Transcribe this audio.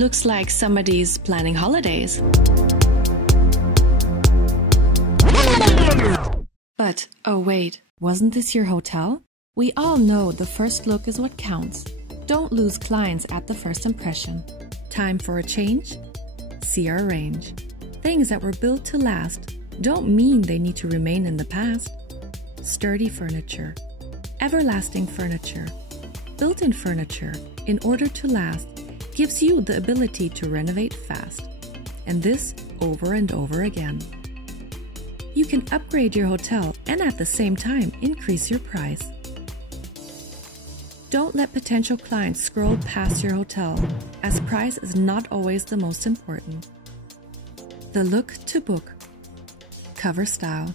Looks like somebody's planning holidays. But, oh wait, wasn't this your hotel? We all know the first look is what counts. Don't lose clients at the first impression. Time for a change? See our range. Things that were built to last don't mean they need to remain in the past. Sturdy furniture, everlasting furniture, built-in furniture, in order to last, gives you the ability to renovate fast. And this over and over again. You can upgrade your hotel and at the same time increase your price. Don't let potential clients scroll past your hotel, as price is not always the most important. The look to book. Cover Style.